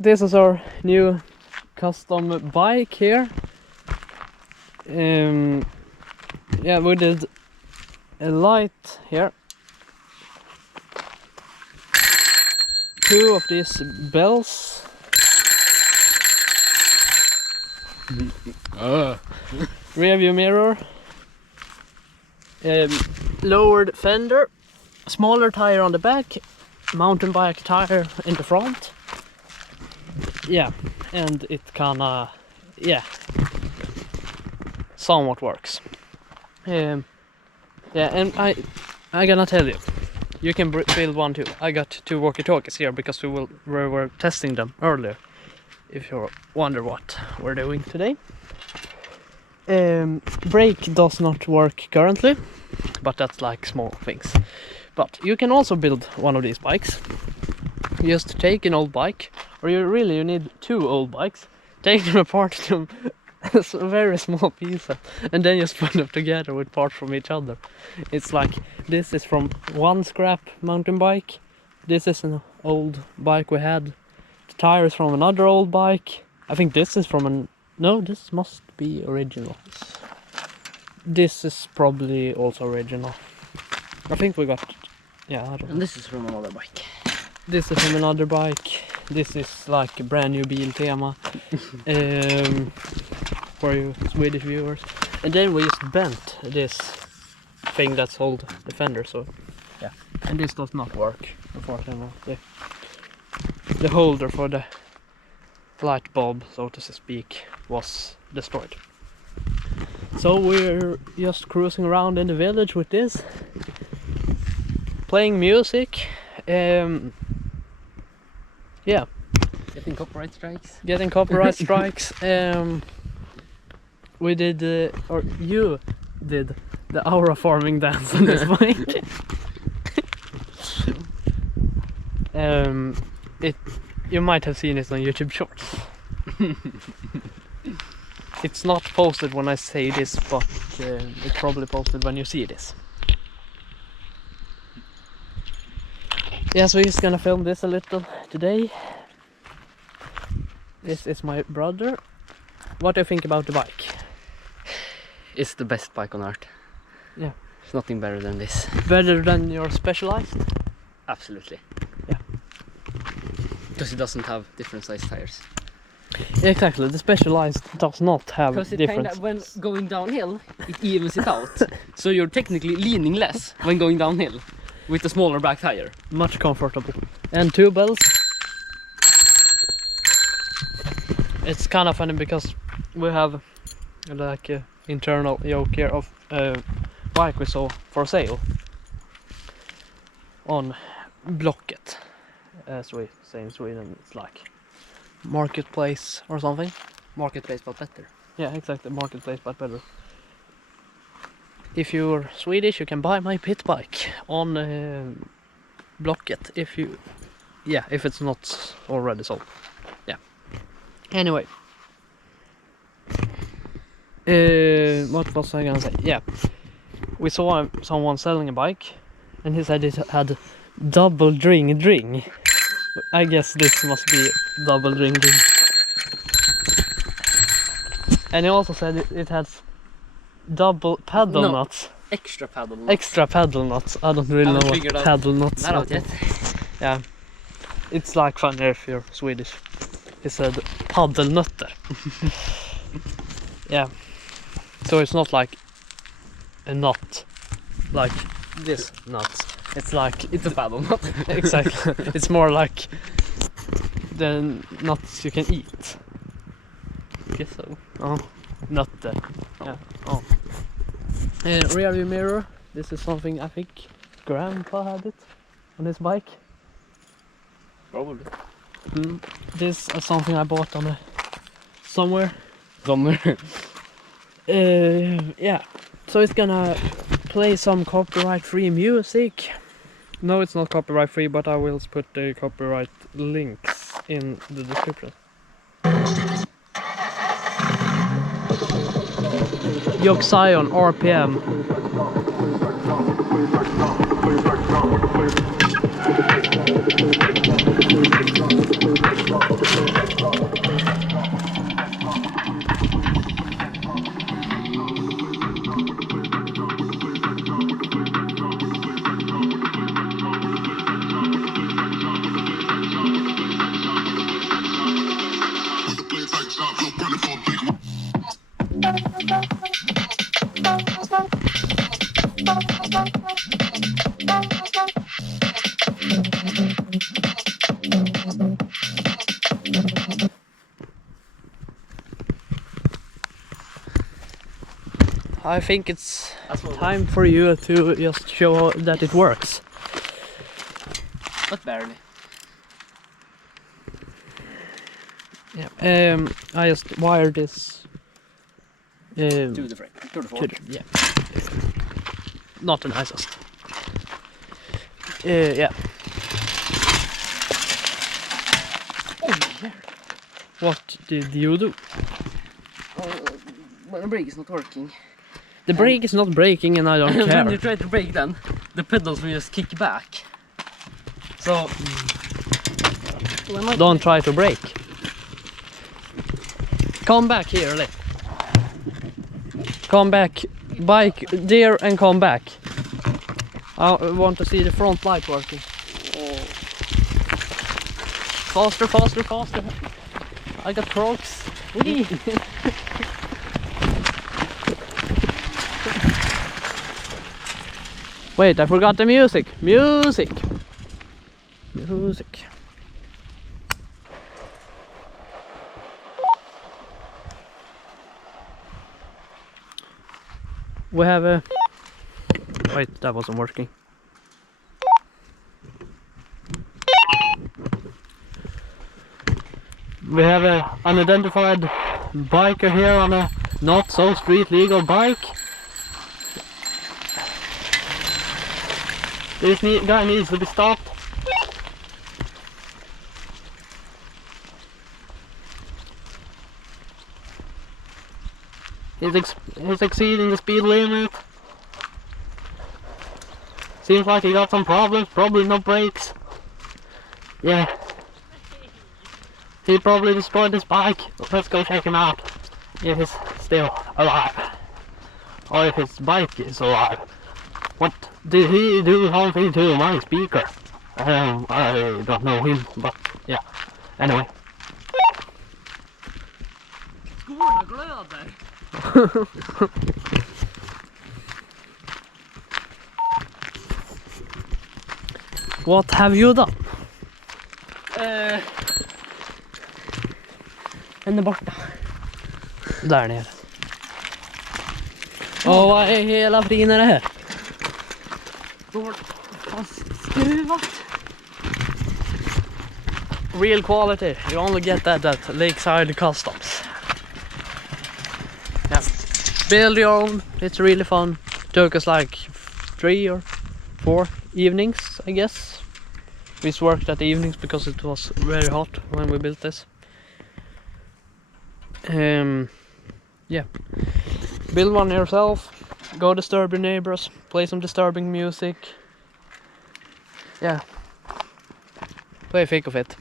This is our new custom bike here. Yeah, we did a light here, 2 of these bells, rear view mirror, lowered fender, smaller tire on the back, mountain bike tire in the front. Yeah, and it kinda, yeah, somewhat works. Yeah, and I gonna tell you, you can build one too. I got 2 walkie-talkies here because we were testing them earlier. If you wonder what we're doing today. Brake does not work currently, but that's like small things. But you can also build one of these bikes. Just take an old bike, or you need 2 old bikes, take them apart to very small pieces, and then just put them together with parts from each other. It's like, this is from one scrap mountain bike, this is an old bike we had, the tires from another old bike. I think this is from no, this must be original. This is probably also original. I think we got, yeah, I don't know. And this is from another bike. This is from another bike. This is like a brand new Biltema for you Swedish viewers. And then we just bent this thing that's hold the fender, so yeah. And this does not work, unfortunately. The holder for the light bulb, so to speak, was destroyed. So we're just cruising around in the village with this, playing music. Yeah. Getting copyright strikes. Getting copyright strikes. We did, or you did, the aura farming dance on this bike. You might have seen it on YouTube Shorts. It's not posted when I say this, but it's probably posted when you see this. Yeah, so he's gonna film this a little today. This is my brother. What do you think about the bike? It's the best bike on earth. Yeah. There's nothing better than this. Better than your Specialized? Absolutely. Yeah. Because it doesn't have different size tires. Exactly, the Specialized does not have because it different. Kinda, when going downhill, it evens it out. So you're technically leaning less when going downhill with a smaller back tire. Much comfortable. And 2 bells. It's kind of funny because we have like an internal yoke here of bike we saw for sale on Blocket, as we say in Sweden. It's like marketplace or something. Marketplace but better. Yeah, exactly, marketplace but better. If you're Swedish, you can buy my pit bike on Blocket if it's not already sold. Yeah. Anyway. What was I gonna say? Yeah. We saw someone selling a bike and he said it had double dring. I guess this must be double dring. And he also said it has double paddle nuts. Extra paddle nuts. Extra paddle nuts. I don't really know what paddle nuts are. Not yet. Yeah. It's like funny if you're Swedish. He said paddelnötter. Yeah. So it's not like a nut, like this nuts. It's like it's a paddle nut. Exactly. It's more like the nuts you can eat. I guess so. Oh, nötter. Yeah. Oh. Rear view mirror. This is something I think Grandpa had it on his bike. Probably. This is something I bought on somewhere. Somewhere. Yeah. So it's gonna play some copyright-free music. No, it's not copyright-free, but I will put the copyright links in the description. Yoxion RPM. I think it's time for you to just show that it works. But barely. Yeah. I just wired this To the frame. To the fork. yeah. Not the nicest. Yeah. Oh, yeah. What did you do? When the brake is not working. The brake is not braking and I don't care. When you try to brake then, the pedals will just kick back. So... Don't try to brake. Come back here, Lee. Come back. Bike there and come back. I want to see the front light working. Oh. Faster, faster, faster. I got croaks. Whee! Wait, I forgot the music. Music. Music. We have a... Wait, that wasn't working. We have a unidentified biker here on a not so street legal bike. This guy needs to be stopped. He's exceeding the speed limit. Seems like he got some problems, probably no brakes. Yeah. He probably destroyed his bike. Let's go check him out. If he's still alive. Or if his bike is alive. What did he do something to my speaker? I don't know him, but yeah. Anyway. Skål, glöder! What have you done? Den är borta. Där nere. Och vad är hela friden är det här? Då har skruvat. Real quality. You only get that at Lakeside Customs. Yeah. Build your own. It's really fun. Took us like 3 or 4 evenings, I guess. We worked at the evenings because it was very hot when we built this. Yeah. Build one yourself. Go disturb your neighbors. Play some disturbing music. Yeah. Play a fake of it.